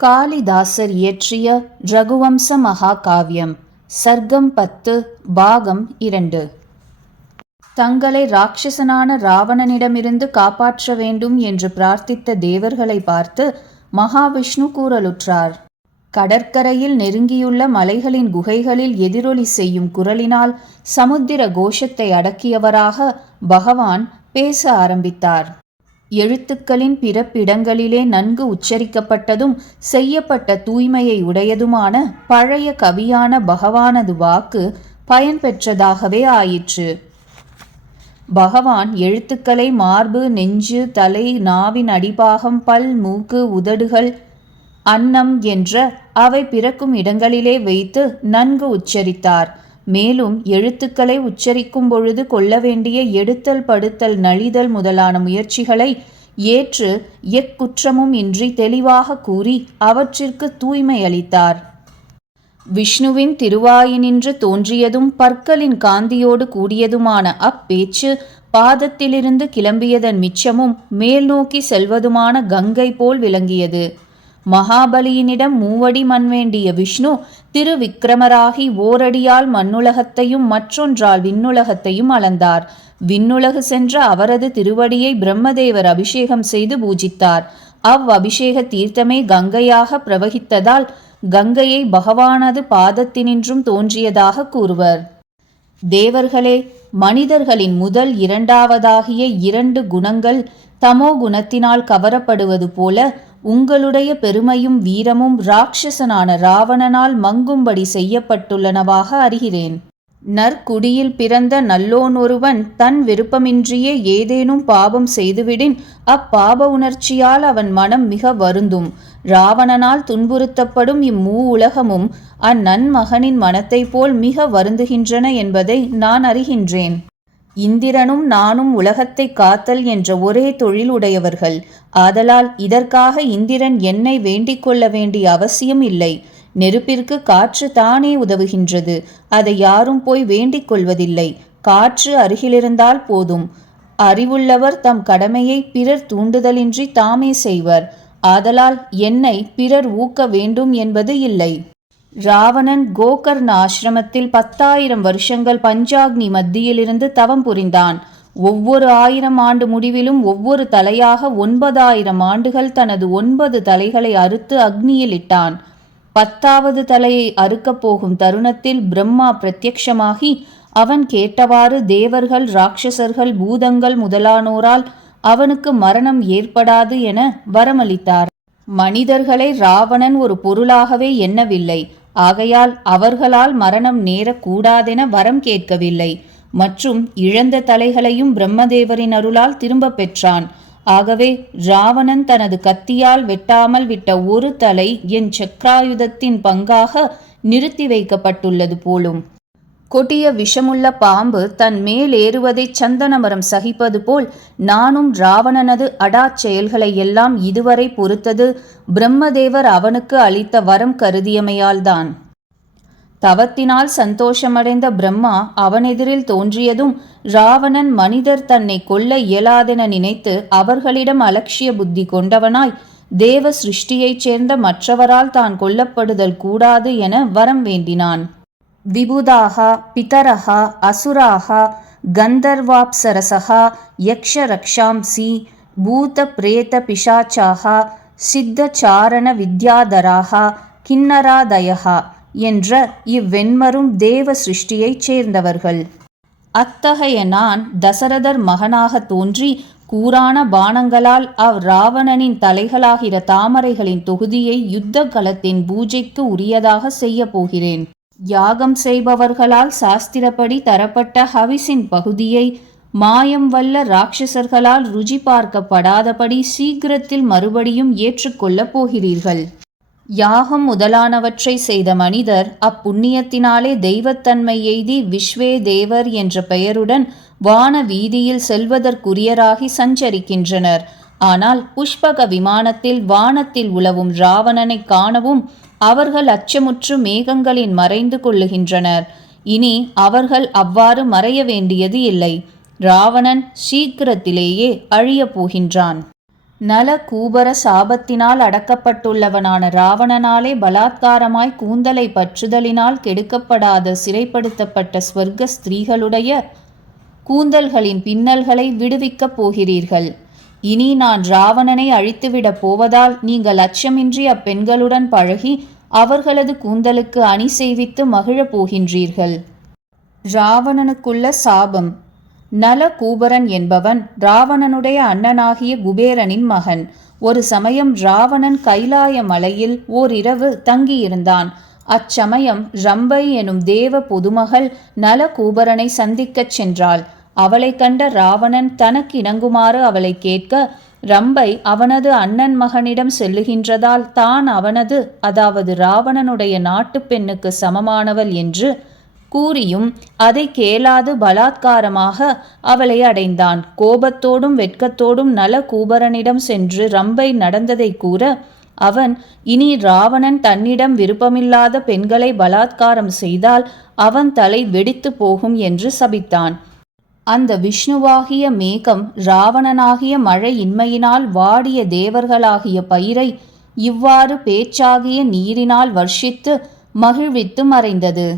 காளிதாசர் இயற்றிய ரகுவம்ச மகாகாவியம் சர்க்கம் பத்து பாகம் இரண்டு. தங்களை ராட்சசனான ராவணனிடமிருந்து காப்பாற்ற வேண்டும் என்று பிரார்த்தித்த தேவர்களை பார்த்து மகாவிஷ்ணு கூறலுற்றார். கடற்கரையில் நெருங்கியுள்ள மலைகளின் குகைகளில் எதிரொலி செய்யும் குரலினால் சமுத்திர கோஷத்தை அடக்கியவராக பகவான் பேச ஆரம்பித்தார். எழுத்துக்களின் பிறப்பிடங்களிலே நன்கு உச்சரிக்கப்பட்டதும் செய்யப்பட்ட தூய்மையை உடையதுமான பழைய கவியான பகவானது வாக்கு பயன்பெற்றதாகவே ஆயிற்று. பகவான் எழுத்துக்களை மார்பு நெஞ்சு தலை நாவின் அடிபாகம் பல் மூக்கு உதடுகள் அன்னம் என்ற அவை பிறக்கும் இடங்களிலே வைத்து நன்கு உச்சரித்தார். மேலும் எழுத்துக்களை உச்சரிக்கும் பொழுது கொள்ள வேண்டிய எடுத்தல் படுத்தல் நழிதல் முதலான முயற்சிகளை ஏற்று எக்குற்றமும் இன்றி தெளிவாக கூறி அவற்றிற்கு தூய்மை அளித்தார். விஷ்ணுவின் திருவாயினின்று தோன்றியதும் பற்களின் காந்தியோடு கூடியதுமான அப்பேச்சு பாதத்திலிருந்து கிளம்பியதன் மிச்சமும் மேல் நோக்கி செல்வதுமான கங்கை போல் விளங்கியது. மகாபலியினிடம் மூவடி மண் வேண்டிய விஷ்ணு திருவிக்கிரமராகி ஓரடியால் மண்ணுலகத்தையும் மற்றொன்றால் விண்ணுலகத்தையும் அளந்தார். விண்ணுலகு சென்ற அவரது திருவடியை பிரம்மதேவர் அபிஷேகம் செய்து பூஜித்தார். அவ் அபிஷேக தீர்த்தமே கங்கையாக பிரவகித்ததால் கங்கையை பகவானது பாதத்தினின்றும் தோன்றியதாக கூறுவர். தேவர்களே மனிதர்களின் முதல் இரண்டாவதாகிய இரண்டு குணங்கள் தமோ குணத்தினால் கவரப்படுவது போல உங்களுடைய பெருமையும் வீரமும் ராட்சசனான ராவணனால் மங்கும்படி செய்யப்பட்டுள்ளனவாக அறிகிறேன். நற்குடியில் பிறந்த நல்லோன் ஒருவன் தன் விருப்பமின்றியே ஏதேனும் பாபம் செய்துவிடின் அப்பாப உணர்ச்சியால் அவன் மனம் மிக வருந்தும். ராவணனால் துன்புறுத்தப்படும் இம்மூ உலகமும் அந்நன்மகனின் மனத்தைப் போல் மிக வருந்துகின்றன என்பதை நான் அறிகின்றேன். இந்திரனும் நானும் உலகத்தை காத்தல் என்ற ஒரே தொழில் உடையவர்கள். ஆதலால் இதற்காக இந்திரன் என்னை வேண்டிக் கொள்ள வேண்டிய அவசியம் இல்லை. நெருப்பிற்கு காற்று தானே உதவுகின்றது. அதை யாரும் போய் வேண்டிக் கொள்வதில்லை. காற்று அருகிலிருந்தால் போதும். அறிவுள்ளவர் தம் கடமையை பிறர் தூண்டுதலின்றி தாமே செய்வர். ஆதலால் என்னை பிறர் ஊக்க வேண்டும் என்பது இல்லை. ராவணன் கோகர்ண ஆசிரமத்தில் பத்தாயிரம் வருஷங்கள் பஞ்சாக்னி மத்தியிலிருந்து தவம் புரிந்தான். ஒவ்வொரு ஆயிரம் ஆண்டு முடிவிலும் ஒவ்வொரு தலையாக ஒன்பதாயிரம் ஆண்டுகள் தனது ஒன்பது தலைகளை அறுத்து அக்னியில் இட்டான். பத்தாவது தலையை அறுக்கப் போகும் தருணத்தில் பிரம்மா பிரத்யக்ஷமாகி அவன் கேட்டவாறு தேவர்கள் ராட்சசர்கள் பூதங்கள் முதலானோரால் அவனுக்கு மரணம் ஏற்படாது என வரமளித்தார். மனிதர்களை ராவணன் ஒரு பொருளாகவே எண்ணவில்லை. ஆகையால் அவர்களால் மரணம் நேரக்கூடாதென வரம் கேட்கவில்லை. மற்றும் இழந்த தலைகளையும் பிரம்மதேவரின் அருளால் திரும்பப் பெற்றான். ஆகவே ராவணன் தனது கத்தியால் வெட்டாமல் விட்ட ஒரு தலை என் சக்ராயுதத்தின் பங்காக நிறுத்தி வைக்கப்பட்டுள்ளது போலும். கொடிய விஷமுள்ள பாம்பு தன் மேல் ஏறுவதைச் சந்தனமரம் சகிப்பது போல் நானும் ராவணனது அடாச் செயல்களை எல்லாம் இதுவரை பொறுத்தது பிரம்மதேவர் அவனுக்கு அளித்த வரம் கருதியமையால்தான். தவத்தினால் சந்தோஷமடைந்த பிரம்மா அவனெதிரில் தோன்றியதும் ராவணன் மனிதர் தன்னை கொல்ல இயலாதென நினைத்து அவர்களிடம் அலட்சிய புத்தி கொண்டவனாய் தேவ சிருஷ்டியைச் சேர்ந்த மற்றவரால் தான் கொல்லப்படுதல் கூடாது என வரம் வேண்டினான். விபுதாக பிதரக அசுராக கந்தர்வாப்சரசः யக்ஷரக்ஷாம்சி பூத பிரேத பிசாச்சாக சித்தச்சாரண வித்யாதராக கிண்ணராதயா என்ற இவ்வெண்மரும் தேவ சிருஷ்டியைச் சேர்ந்தவர்கள். அத்தகைய நான் தசரதர் மகனாக தோன்றி கூரான பானங்களால் அவ் ராவணனின் தலைகளாகிற தாமரைகளின் தொகுதியை யுத்த களத்தின் பூஜைக்கு உரியதாக செய்ய போகிறேன். யாகம் செய்பவர்களால் சாஸ்திரப்படி தரப்பட்ட ஹவிஸின் பகுதியை மாயம் வல்ல ராட்சசர்களால் ருஜி பார்க்கப்படாதபடி சீக்கிரத்தில் மறுபடியும் ஏற்றுக்கொள்ளப் போகிறீர்கள். யாகம் முதலானவற்றை செய்த மனிதர் அப்புண்ணியத்தினாலே தெய்வத்தன்மை எய்தி விஸ்வே தேவர் என்ற பெயருடன் வான வீதியில் செல்வதற்குரியராகி சஞ்சரிக்கின்றனர். ஆனால் புஷ்பக விமானத்தில் வானத்தில் உலவும் ராவணனை காணவும் அவர்கள் அச்சமுற்று மேகங்களின் மறைந்து கொள்ளுகின்றனர். இனி அவர்கள் அவ்வாறு மறைய வேண்டியது இல்லை. ராவணன் சீக்கிரத்திலேயே அழியப் போகின்றான். நல கூபர சாபத்தினால் அடக்கப்பட்டுள்ளவனான ராவணனாலே பலாத்காரமாய் கூந்தலை பற்றுதலினால் கெடுக்கப்படாத சிறைப்படுத்தப்பட்ட ஸ்வர்க்க ஸ்திரீகளுடைய கூந்தல்களின் பின்னல்களை விடுவிக்கப் போகிறீர்கள். இனி நான் ராவணனை அழித்துவிடப் போவதால் நீங்கள் அச்சமின்றி அப்பெண்களுடன் பழகி அவர்களது கூந்தலுக்கு அணி செய்வித்து மகிழப் போகின்றீர்கள். ராவணனுக்குள்ள சாபம். நல கூபரன் என்பவன் ராவணனுடைய அண்ணனாகிய குபேரனின் மகன். ஒரு சமயம் ராவணன் கைலாய மலையில் ஓரிரவு தங்கியிருந்தான். அச்சமயம் ரம்பை எனும் தேவ பொதுமகள் நலகூபரனை சந்திக்கச் சென்றாள். அவளை கண்ட ராவணன் தனக்கு இணங்குமாறு அவளை கேட்க ரம்பை அவனது அண்ணன் மகனிடம் செல்லுகின்றதால் தான் அவனது அதாவது ராவணனுடைய நாட்டுப் பெண்ணுக்கு சமமானவள் என்று கூறியும் அதை கேளாது பலாத்காரமாக அவளை அடைந்தான். கோபத்தோடும் வெட்கத்தோடும் நல கூபரனிடம் சென்று ரம்பை நடந்ததை கூற அவன் இனி ராவணன் தன்னிடம் விருப்பமில்லாத பெண்களை பலாத்காரம் செய்தால் அவன் தலை வெடித்து போகும் என்று சபித்தான். அந்த விஷ்ணுவாகிய மேகம் ராவணனாகிய மழை இன்மையினால் வாடிய தேவர்களாகிய பயிரை இவ்வாறு பேச்சாகிய நீரினால் வர்ஷித்து மகிழ்வித்து மறைந்தது.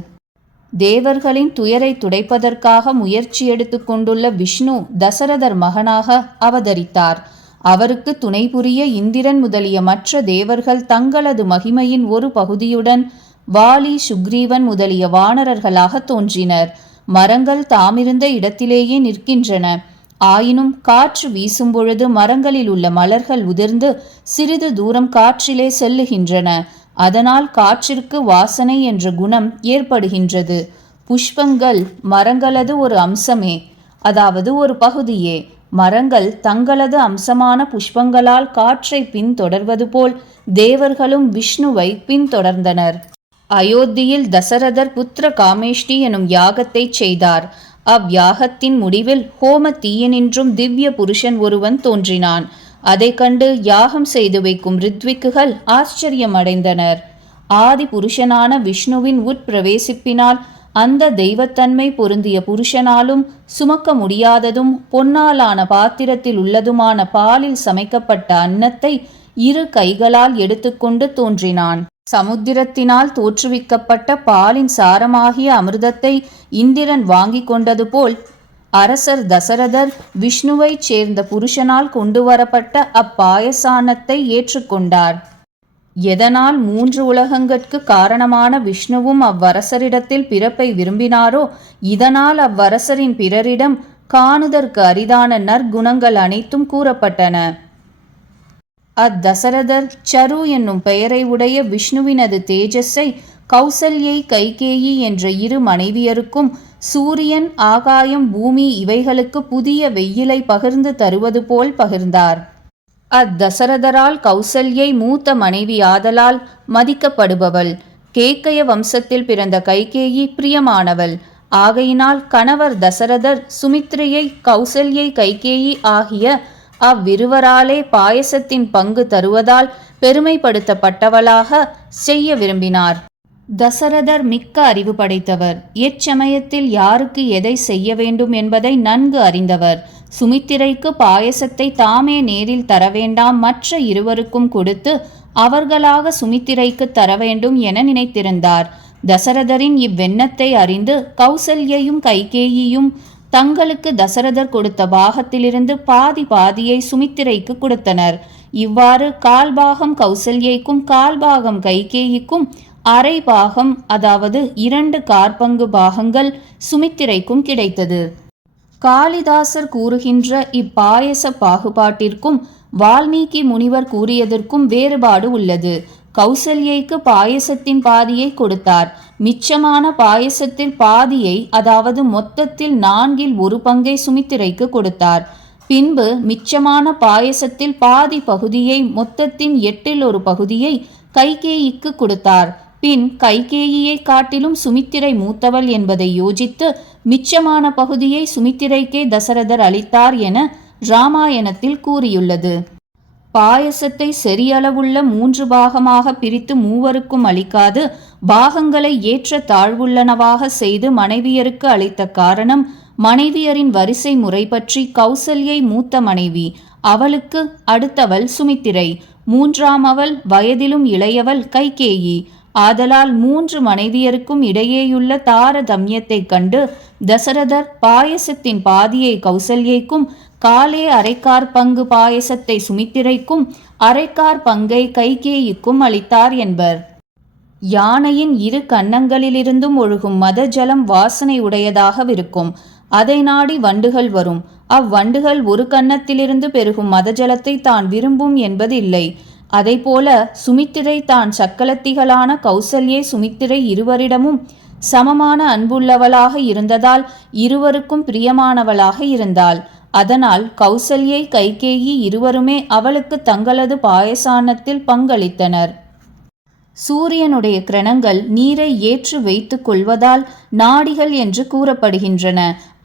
தேவர்களின் துயரை துடைப்பதற்காக முயற்சி எடுத்து கொண்டுள்ள விஷ்ணு தசரதர் மகனாக அவதரித்தார். அவருக்கு துணை புரிய இந்திரன் முதலிய மற்ற தேவர்கள் தங்களது மகிமையின் ஒரு பகுதியுடன் வாலி சுக்ரீவன் முதலிய வானரர்களாக தோன்றினர். மரங்கள் தாமிருந்த இடத்திலேயே நிற்கின்றன. ஆயினும் காற்று வீசும் பொழுது மரங்களில் உள்ள மலர்கள் உதிர்ந்து சிறிது தூரம் காற்றிலே செல்லுகின்றன. அதனால் காற்றிற்கு வாசனை என்ற குணம் ஏற்படுகின்றது. புஷ்பங்கள் மரங்களது ஒரு அம்சமே. அதாவது ஒரு பகுதியே. மரங்கள் தங்களது அம்சமான புஷ்பங்களால் காற்றை பின்தொடர்வது போல் தேவர்களும் விஷ்ணுவை பின்தொடர்ந்தனர். அயோத்தியில் தசரதர் புத்திர காமேஷ்டி எனும் யாகத்தை செய்தார். அவ்யாகத்தின் முடிவில் ஹோம தீயனின்றும் திவ்ய புருஷன் ஒருவன் தோன்றினான். அதை கண்டு யாகம் செய்து வைக்கும் ரித்விக்குகள் ஆச்சரியமடைந்தனர். ஆதி புருஷனான விஷ்ணுவின் உட்பிரவேசிப்பினால் அந்த தெய்வத்தன்மை பொருந்திய புருஷனாலும் சுமக்க முடியாததும் பொன்னாலான பாத்திரத்தில் உள்ளதுமான பாலில் சமைக்கப்பட்ட அன்னத்தை இரு கைகளால் எடுத்துக்கொண்டு தோன்றினான். சமுத்திரத்தினால் தோற்றுவிக்கப்பட்ட பாலின் சாரமாகிய அமிர்தத்தை இந்திரன் வாங்கிக் கொண்டது போல் அரசர் தசரதர் விஷ்ணுவைச் சேர்ந்த புருஷனால் கொண்டு வரப்பட்ட அப்பாயசானத்தை ஏற்றுக்கொண்டார். எதனால் மூன்று உலகங்கட்கு காரணமான விஷ்ணுவும் அவ்வரசரிடத்தில் பிறப்பை விரும்பினாரோ இதனால் அவ்வரசரின் பிறரிடம் காணுதற்கு அரிதான நற்குணங்கள் அனைத்தும் கூறப்பட்டன. அத்தசரதர் சரு என்னும் பெயரை உடைய விஷ்ணுவினது தேஜஸை கௌசல்யை கைகேயி என்ற இரு மனைவியருக்கும் சூரியன் ஆகாயம் பூமி இவைகளுக்கு புதிய வெயிலை பகிர்ந்து தருவது போல் பகிர்ந்தார். அத்தசரதரால் கௌசல்யை மூத்த மனைவி ஆதலால் மதிக்கப்படுபவள். கேக்கய வம்சத்தில் பிறந்த கைகேயி பிரியமானவள். ஆகையினால் கணவர் தசரதர் சுமித்ரையை கௌசல்யை கைகேயி ஆகிய அவ்விருவராலே பாயசத்தின் பங்கு தருவதால் பெருமைப்படுத்தப்பட்டவளாக செய்ய விரும்பினார். தசரதர் மிக்க அறிவு படைத்தவர். எச்சமயத்தில் யாருக்கு எதை செய்ய வேண்டும் என்பதை நன்கு அறிந்தவர். சுமித்திரைக்கு பாயசத்தை தாமே நேரில் தர வேண்டாம் மற்ற இருவருக்கும் கொடுத்து அவர்களாக சுமித்திரைக்கு தர வேண்டும் என நினைத்திருந்தார். தசரதரின் இவ்வெண்ணத்தை அறிந்து கௌசல்யையும் கைகேயியும் தங்களுக்கு தசரதர் கொடுத்த பாகத்திலிருந்து பாதி பாதியை சுமித்திரைக்கு கொடுத்தனர். இவ்வாறு கால்பாகம் கௌசல்யைக்கும் கால்பாகம் கைகேயிக்கும் அரை பாகம் அதாவது இரண்டு கார்பங்கு பாகங்கள் சுமித்திரைக்கும் கிடைத்தது. காளிதாசர் கூறுகின்ற இப்பாயச பாகுபாட்டிற்கும் வால்மீகி முனிவர் கூறியதற்கும் வேறுபாடு உள்ளது. கௌசல்யைக்கு பாயசத்தின் பாதியை கொடுத்தார். மிச்சமான பாயசத்தில் பாதியை அதாவது மொத்தத்தில் நான்கில் ஒரு பங்கை சுமித்திரைக்கு கொடுத்தார். பின்பு மிச்சமான பாயசத்தில் பாதி பகுதியை மொத்தத்தின் எட்டில் ஒரு பகுதியை கைகேயிக்கு கொடுத்தார். பின் கைகேயியை காட்டிலும் சுமித்திரை மூத்தவள் என்பதை யோசித்து மிச்சமான பகுதியை சுமித்திரைக்கே தசரதர் அளித்தார் என ராமாயணத்தில் கூறியுள்ளது. பாயசத்தை சரியளவுள்ள மூன்று பாகமாக பிரித்து மூவருக்கும் அளிக்காது பாகங்களை ஏற்ற தாழ்வுள்ளனவாக செய்து மனைவியருக்கு அளித்த காரணம் மனைவியரின் வரிசை முறை பற்றி கௌசல்யை மூத்த மனைவி அவளுக்கு அடுத்தவள் சுமித்திரை மூன்றாம் அவள் வயதிலும் இளையவள் கைகேயி. ஆதலால் மூன்று மனைவியருக்கும் இடையேயுள்ள தாரதமியத்தைக் கண்டு தசரதர் பாயசத்தின் பாதியை கௌசல்யைக்கும் காலே அரைக்கார் பங்கு பாயசத்தை சுமித்திரைக்கும் அரைக்கார் பங்கை கைகேயிக்கும் அளித்தார் என்பர். யானையின் இரு கன்னங்களிலிருந்தும் ஒழுகும் மத ஜலம் வாசனை உடையதாகவிருக்கும். அதை நாடி வண்டுகள் வரும். அவ்வண்டுகள் ஒரு கன்னத்திலிருந்து பெருகும் மதஜலத்தை தான் விரும்பும் என்பதில்லை. அதைப்போல சுமித்திரை தான் சக்கலத்திகளான கௌசல்யே சுமித்திரை இருவரிடமும் சமமான அன்புள்ளவளாக இருந்ததால் இருவருக்கும் பிரியமானவளாக இருந்தாள். அதனால் கௌசல்யை கைகேயி இருவருமே அவளுக்கு தங்களது பாயசானத்தில் பங்களித்தனர். சூரியனுடைய கிரணங்கள் நீரை ஏற்று வைத்துக் கொள்வதால் நாடிகள் என்று கூறப்படுகின்றன.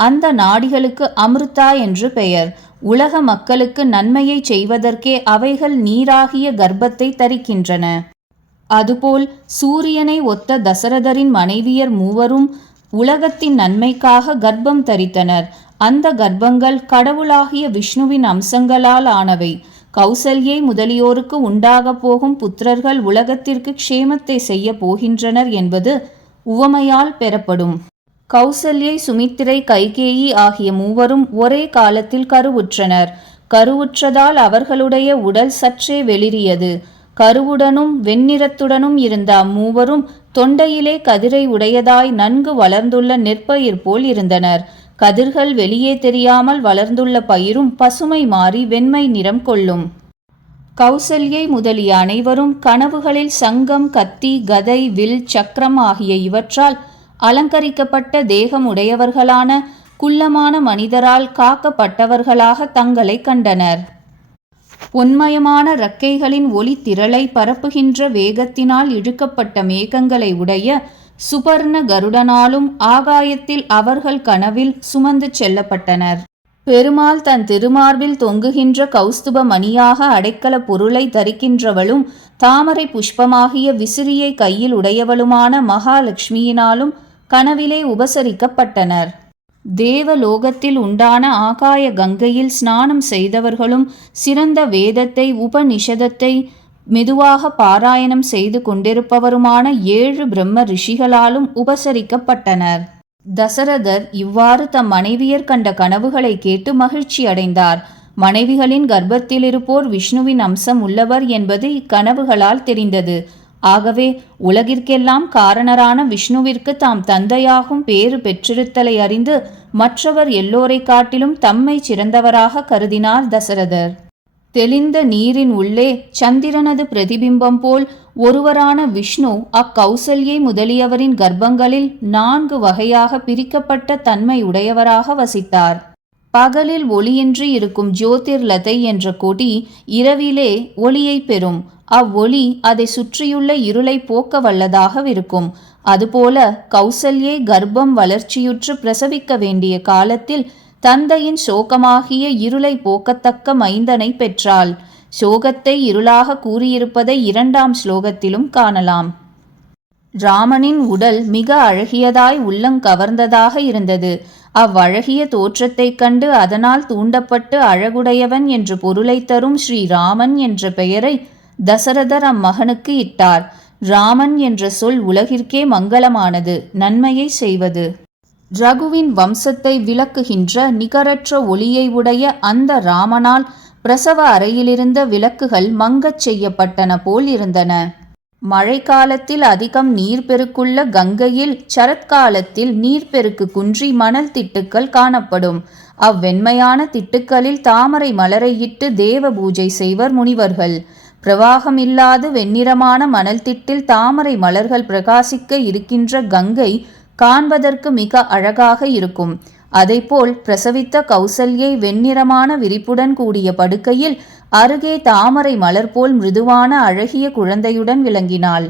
அந்த நாடிகளுக்கு அமிர்தா என்று பெயர். உலக மக்களுக்கு நன்மையை செய்வதற்கே அவைகள் நீராகிய கர்ப்பத்தை தரிக்கின்றன. அதுபோல் சூரியனை ஒத்த தசரதரின் மனைவியர் மூவரும் உலகத்தின் நன்மைக்காக கர்ப்பம் தரித்தனர். அந்த கர்ப்பங்கள் கடவுளாகிய விஷ்ணுவின் அம்சங்களால் ஆனவை. கௌசல்யை முதலியோருக்கு உண்டாகப் போகும் புத்திரர்கள் உலகத்திற்கு க்ஷேமத்தை செய்ய போகின்றனர் என்பது உவமையால் பெறப்படும். கௌசல்யை சுமித்திரை கைகேயி ஆகிய மூவரும் ஒரே காலத்தில் கருவுற்றனர். கருவுற்றதால் அவர்களுடைய உடல் சற்றே வெளிரியது கருவுடனும் வெண்ணிறத்துடனும் இருந்த அம்மூவரும் தொண்டையிலே கதிரை உடையதாய் நன்கு வளர்ந்துள்ள நெற்பயிர் போல் இருந்தனர். கதிர்கள் வெளியே தெரியாமல் வளர்ந்துள்ள பயிரும் பசுமை மாறி வெண்மை நிறம் கொள்ளும். கௌசல்யை முதலிய அனைவரும் கனவுகளில் சங்கம் கத்தி கதை வில் சக்கரம் ஆகிய இவற்றால் அலங்கரிக்கப்பட்ட தேகம் உடையவர்களான குள்ளமான மனிதரால் காக்கப்பட்டவர்களாக தங்களை கண்டனர். பொன்மயமான ரக்கைகளின் ஒளி திரளை பரப்புகின்ற வேகத்தினால் இழுக்கப்பட்ட மேகங்களை உடைய சுபர்ண கருடனாலும் ஆகாயத்தில் அவர்கள் கனவில் சுமந்து செல்லப்பட்டனர். பெருமாள் தன் திருமார்பில் தொங்குகின்ற கௌஸ்துப மணியாக அடைக்கல பொருளை தரிக்கின்றவளும் தாமரை புஷ்பமாகிய விசிறியை கையில் உடையவளுமான மகாலட்சுமியினாலும் கனவிலே உபசரிக்கப்பட்டனர். தேவலோகத்தில் உண்டான ஆகாய கங்கையில் ஸ்நானம் செய்தவர்களும் சிறந்த வேதத்தை உபனிஷதத்தை மெதுவாக பாராயணம் செய்து கொண்டிருப்பவருமான ஏழு பிரம்ம ரிஷிகளாலும் உபசரிக்கப்பட்டனர். தசரதர் இவ்வாறு தம் மனைவியர் கண்ட கனவுகளை கேட்டு மகிழ்ச்சி அடைந்தார். மனைவிகளின் கர்ப்பத்தில் இருப்போர் விஷ்ணுவின் அம்சம் உள்ளவர் என்பது இக்கனவுகளால் தெரிந்தது. ஆகவே உலகிற்கெல்லாம் காரணரான விஷ்ணுவிற்கு தாம் தந்தையாகும் பேறு பெற்றிருத்தலை அறிந்து மற்றவர் எல்லோரை காட்டிலும் தம்மை சிறந்தவராக கருதினார் தசரதர். தெளிந்த நீரின் உள்ளே சந்திரனது பிரதிபிம்பம் போல் ஒருவரான விஷ்ணு அக்கௌசல்யை முதலியவரின் கர்ப்பங்களில் நான்கு வகையாக பிரிக்கப்பட்ட தன்மை உடையவராக வசித்தார். பகலில் ஒளியின்றி இருக்கும் ஜோதிர்லதை என்ற கொடி இரவிலே ஒளியை பெறும். அவ்வொளி அதை சுற்றியுள்ள இருளை போக்க வல்லதாகவிருக்கும் அதுபோல கௌசல்யை கர்ப்பம் வளர்ச்சியுற்று பிரசவிக்க வேண்டிய காலத்தில் தந்தையின் சோகமாகிய இருளை போக்கத்தக்க மைந்தனை பெற்றாள். சோகத்தை இருளாக கூறியிருப்பதை இரண்டாம் ஸ்லோகத்திலும் காணலாம். ராமனின் உடல் மிக அழகியதாய் உள்ளங்கவர்ந்ததாக இருந்தது. அவ்வழகிய தோற்றத்தைக் கண்டு அதனால் தூண்டப்பட்டு அழகுடையவன் என்று பொருளை தரும் ஸ்ரீராமன் என்ற பெயரை தசரதர் அம்மகனுக்கு இட்டார். ராமன் என்ற சொல் உலகிற்கே மங்களமானது நன்மையை செய்வது. ரகுவின் வம்சத்தை விளக்குகின்ற நிகரற்ற ஒளியை உடைய அந்த ராமனால் பிரசவ அறையிலிருந்த விளக்குகள் மங்கச் செய்யப்பட்டன போல் இருந்தன. மழைக்காலத்தில் அதிகம் நீர்பெருக்குள்ள கங்கையில் சரத்காலத்தில் நீர்பெருக்கு குன்றி மணல் திட்டுக்கள் காணப்படும். அவ்வெண்மையான திட்டுக்களில் தாமரை மலரை இட்டு தேவ பூஜை செய்வர் முனிவர்கள். பிரவாகம் இல்லாது வெண்ணிறமான மணல் திட்டில் தாமரை மலர்கள் பிரகாசிக்க இருக்கின்ற கங்கை காண்பதற்கு மிக அழகாக இருக்கும். அதைப்போல் பிரசவித்த கௌசல்யை வெண்ணிறமான விரிப்புடன் கூடிய படுக்கையில் அருகே தாமரை மலர் போல் மிருதுவான அழகிய குழந்தையுடன் விளங்கினாள்.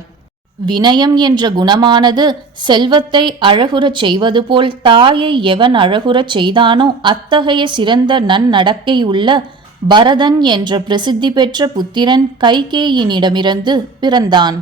வினயம் என்ற குணமானது செல்வத்தை அழகுறச் செய்வது போல் தாயை எவன் அழகுறச் செய்தானோ அத்தகைய சிறந்த நன்னடக்கையுள்ள பரதன் என்ற பிரசித்தி பெற்ற புத்திரன் கைகேயினிடமிருந்து பிறந்தான்.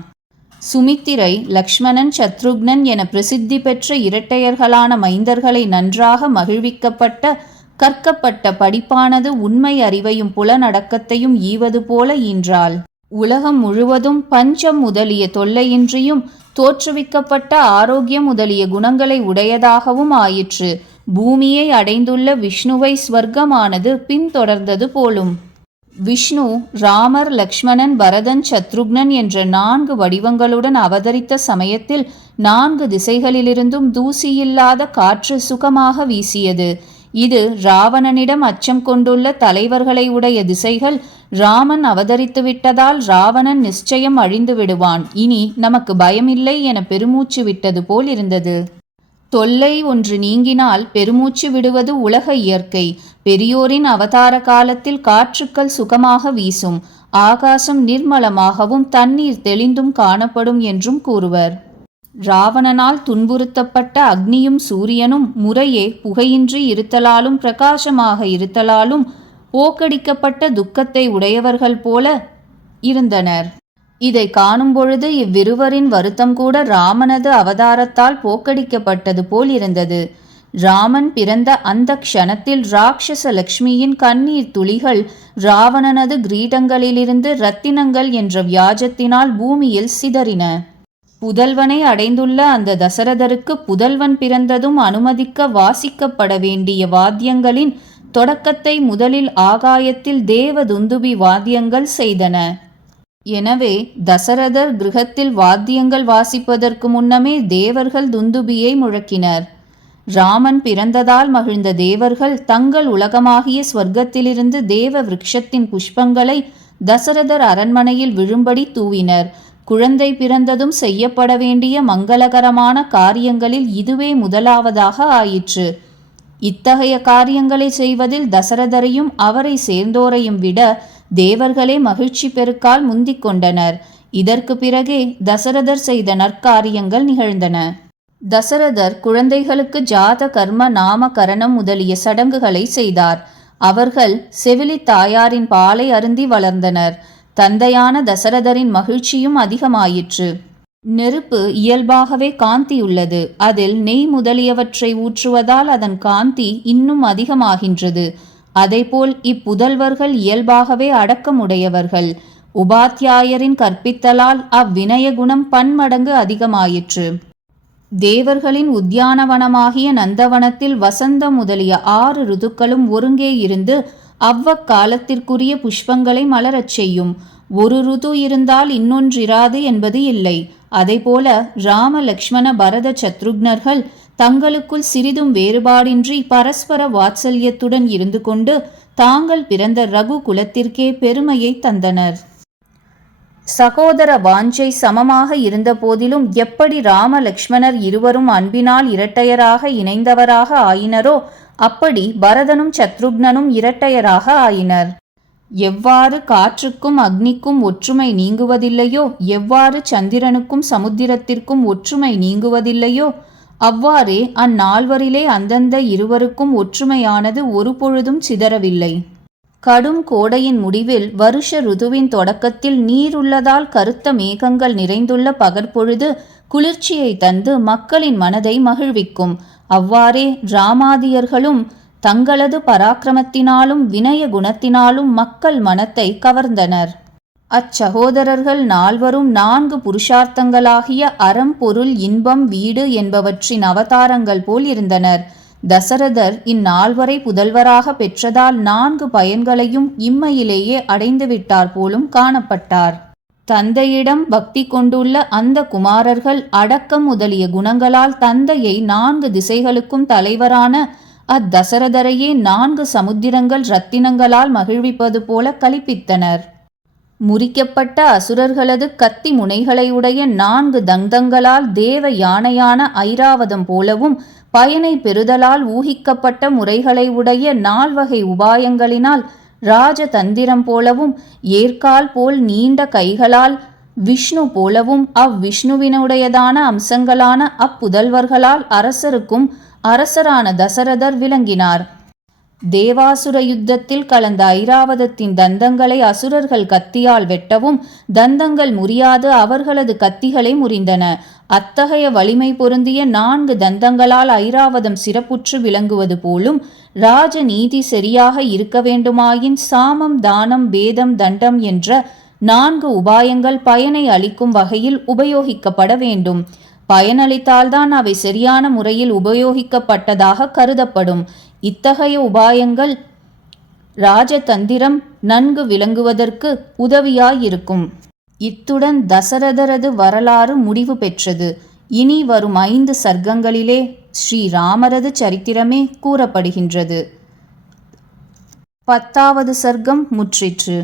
சுமித்திரை லக்ஷ்மணன் சத்ருக்னன் என பிரசித்தி பெற்ற இரட்டையர்களான மைந்தர்களை நன்றாக மகிழ்விக்கப்பட்ட கற்கப்பட்ட படிப்பானது உண்மை அறிவையும் புலனடக்கத்தையும் ஈவது போல ஈன்றாள். உலகம் முழுவதும் பஞ்சம் முதலிய தொல்லையின்றியும் தோற்றுவிக்கப்பட்ட ஆரோக்கியம் முதலிய குணங்களை உடையதாகவும் ஆயிற்று. பூமியை அடைந்துள்ள விஷ்ணுவை ஸ்வர்க்கமானது பின்தொடர்ந்தது போலும். விஷ்ணு ராமர் லக்ஷ்மணன் பரதன் சத்ருக்னன் என்ற நான்கு வடிவங்களுடன் அவதரித்த சமயத்தில் நான்கு திசைகளிலிருந்தும் தூசியில்லாத காற்று சுகமாக வீசியது. இது ராவணனிடம் அச்சம் கொண்டுள்ள தலைவர்களை உடைய திசைகள் ராமன் அவதரித்து விட்டதால் ராவணன் நிச்சயம் அழிந்து விடுவான். இனி நமக்கு பயமில்லை என பெருமூச்சு விட்டது போல் இருந்தது. தொல்லை ஒன்று நீங்கினால் பெருமூச்சு விடுவது உலக இயற்கை. பெரியோரின் அவதார காலத்தில் காற்றுக்கள் சுகமாக வீசும். ஆகாசம் நிர்மலமாகவும் தண்ணீர் தெளிந்தும் காணப்படும் என்றும் கூறுவர். ராவணனால் துன்புறுத்தப்பட்ட அக்னியும் சூரியனும் முறையே புகையின்றி இருத்தலாலும் பிரகாசமாக இருத்தலாலும் போக்கடிக்கப்பட்ட துக்கத்தை உடையவர்கள் போல இருந்தனர். இதை காணும் பொழுது இவ்விருவரின் வருத்தம் கூட ராமனது அவதாரத்தால் போக்கடிக்கப்பட்டது போல் இருந்தது. ராமன் பிறந்த அந்த க்ஷணத்தில் ராட்சச லக்ஷ்மியின் கண்ணீர் துளிகள் ராவணனது கிரீடங்களிலிருந்து ரத்தினங்கள் என்ற வியாஜத்தினால் பூமியில் சிதறின. புதல்வனை அடைந்துள்ள அந்த தசரதருக்கு புதல்வன் பிறந்ததும் அனுமதிக்க வாசிக்கப்பட வேண்டிய வாத்தியங்களின் தொடக்கத்தை முதலில் ஆகாயத்தில் தேவ துந்துபி வாத்தியங்கள் செய்தன. எனவே தசரதர் கிரகத்தில் வாத்தியங்கள் வாசிப்பதற்கு முன்னமே தேவர்கள் துந்துபியை முழக்கினர். ராமன் பிறந்ததால் மகிழ்ந்த தேவர்கள் தங்கள் உலகமாகிய ஸ்வர்க்கத்திலிருந்து தேவ விருட்சத்தின் புஷ்பங்களை தசரதர் அரண்மனையில் விழும்படி தூவினர். குழந்தை பிறந்ததும் செய்யப்பட வேண்டிய மங்களகரமான காரியங்களில் இதுவே முதலாவதாக ஆயிற்று. இத்தகைய காரியங்களை செய்வதில் தசரதரையும் அவரை சேர்ந்தோரையும் விட தேவர்களே மகிழ்ச்சி பெருக்கால் முந்திக் கொண்டனர் இதற்கு பிறகே தசரதர் செய்த நற்காரியங்கள் நிகழ்ந்தன. தசரதர் குழந்தைகளுக்கு ஜாத கர்ம நாமகரணம் முதலிய சடங்குகளை செய்தார். அவர்கள் செவிலி தாயாரின் பாலை அருந்தி வளர்ந்தனர். தந்தையான தசரதரின் மகிழ்ச்சியும் அதிகமாயிற்று. நெருப்பு இயல்பாகவே காந்தியுள்ளது. அதில் நெய் முதலியவற்றை ஊற்றுவதால் அதன் காந்தி இன்னும் அதிகமாகின்றது. அதேபோல் இப்புதல்வர்கள் இயல்பாகவே அடக்கமுடையவர்கள். உபாத்தியாயரின் கற்பித்தலால் அவ்வினய குணம் பன்மடங்கு அதிகமாயிற்று. தேவர்களின் உத்தியானவனமாகிய நந்தவனத்தில் வசந்த முதலிய ஆறு ருதுக்களும் ஒருங்கே இருந்து அவ்வக்காலத்திற்குரிய புஷ்பங்களை மலரச் செய்யும். ஒரு ருது இருந்தால் இன்னொன்றிராது என்பது இல்லை. அதைப்போல ராம லக்ஷ்மண பரத சத்ருக்னர்கள் தங்களுக்குள் சிறிதும் வேறுபாடின்றி பரஸ்பர வாத்சல்யத்துடன் இருந்து கொண்டு தாங்கள் பிறந்த ரகு குலத்திற்கே பெருமையை தந்தனர். சகோதர வாஞ்சை சமமாக இருந்த போதிலும் எப்படி ராம லக்ஷ்மணர் இருவரும் அன்பினால் இரட்டையராக இணைந்தவராக ஆயினரோ அப்படி பரதனும் சத்ருக்னனும் இரட்டையராக ஆயினர். எவ்வாறு காற்றுக்கும் அக்னிக்கும் ஒற்றுமை நீங்குவதில்லையோ எவ்வாறு சந்திரனுக்கும் சமுத்திரத்திற்கும் ஒற்றுமை நீங்குவதில்லையோ அவ்வாறே அந்நால்வரிலே அந்தந்த இருவருக்கும் ஒற்றுமையானது ஒரு பொழுதும் சிதறவில்லை. கடும் கோடையின் முடிவில் வருஷ ருதுவின் தொடக்கத்தில் நீருள்ளதால் கருத்த மேகங்கள் நிறைந்துள்ள பகற்பொழுது குளிர்ச்சியை தந்து மக்களின் மனதை மகிழ்விக்கும். அவ்வாறே ராமாதியர்களும் தங்களது பராக்கிரமத்தினாலும் வினய குணத்தினாலும் மக்கள் மனத்தை கவர்ந்தனர். அச்சகோதரர்கள் நால்வரும் நான்கு புருஷார்த்தங்களாகிய அறம் பொருள் இன்பம் வீடு என்பவற்றின் அவதாரங்கள் போல் இருந்தனர். தசரதர் இந்நால்வரை புதல்வராக பெற்றதால் நான்கு பயன்களையும் இம்மையிலேயே அடைந்துவிட்டார் போலும் காணப்பட்டார். தந்தையிடம் பக்தி கொண்டுள்ள அந்த குமாரர்கள் அடக்கம் முதலிய குணங்களால் தந்தையை நான்கு திசைகளுக்கும் தலைவரான அத்தசரதரையே நான்கு சமுத்திரங்கள் ரத்தினங்களால் மகிழ்விப்பது போல கலிப்பித்தனர். முறிக்கப்பட்ட அசுரர்களது கத்தி முனைகளை உடைய நான்கு தந்தங்களால் தேவ யானையான ஐராவதம் போலவும் பயனை பெறுதலால் ஊகிக்கப்பட்ட முறைகளை உடைய நால்வகை உபாயங்களினால் ராஜதந்திரம் போலவும் ஏற்கால் போல் நீண்ட கைகளால் விஷ்ணு போலவும் அவ்விஷ்ணுவினுடையதான அம்சங்களான அப்புதல்வர்களால் அரசருக்கும் அரசரான தசரதர் விளங்கினார். தேவாசுர யுத்தத்தில் கலந்த ஐராவதத்தின் தந்தங்களை அசுரர்கள் கத்தியால் வெட்டவும் தந்தங்கள் முறியாது அவர்களது கத்திகளை முறிந்தன. அத்தகைய வலிமை பொருந்திய நான்கு தந்தங்களால் ஐராவதம் சிறப்புற்று விளங்குவது போலும் ராஜ நீதி சரியாக இருக்க வேண்டுமாயின் சாமம் தானம் பேதம் தண்டம் என்ற நான்கு உபாயங்கள் பயனை அளிக்கும் வகையில் உபயோகிக்கப்பட வேண்டும். பயனளித்தால்தான் அவை சரியான முறையில் உபயோகிக்கப்பட்டதாக கருதப்படும். இத்தகைய உபாயங்கள் ராஜதந்திரம் நன்கு விளங்குவதற்கு உதவியாயிருக்கும். இத்துடன் தசரதரது வரலாறு முடிவு பெற்றது. இனி வரும் ஐந்து சர்க்கங்களிலே ஸ்ரீராமரது சரித்திரமே கூறப்படுகின்றது. பத்தாவது சர்க்கம் முற்றிற்று.